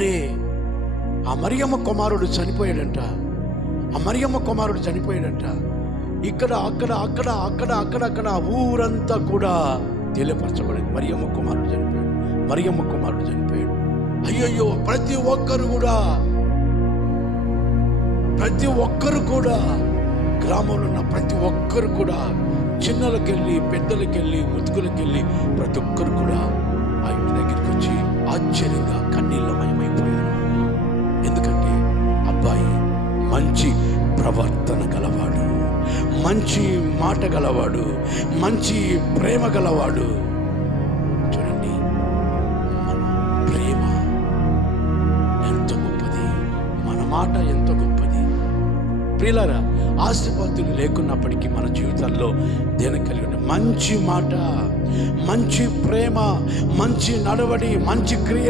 అరే ఆ మరియమ్మ కుమారుడు చనిపోయాడంట. ఆ మరియమ్మ కుమారుడు చనిపోయాడంట. ఇక్కడ అక్కడ అక్కడ అక్కడ అక్కడ అక్కడ ఊరంతా కూడా తెలియపరచబడింది. మరియమ్మ కుమారుడు చనిపోయాడు. మరియమ్మ కుమారుడు చనిపోయాడు. అయ్యయ్యో ప్రతి ఒక్కరు కూడా ప్రతి ఒక్కరు కూడా గ్రామంలో ఉన్న ప్రతి ఒక్కరు కూడా చిన్నలకెళ్ళి పెద్దలకెళ్ళి ముతుకులకెళ్ళి ప్రతి ఒక్కరు కూడా ఆ ఇంటి దగ్గర ఆశ్చర్యంగా కన్నీళ్ళమయమైపోయారు ఎందుకంటే అబ్బాయి మంచి ప్రవర్తన గలవాడు మంచి మాట గలవాడు మంచి ప్రేమ గలవాడు. చూడండి మన ప్రేమ ఎంత గొప్పది మన మాట ఎంత గొప్పది. ప్రియులరా ఆస్తిపాస్తులు లేకున్నప్పటికీ మన జీవితాల్లో దేని కలిగి మంచి మాట మంచి ప్రేమ మంచి నడవడి మంచి క్రియ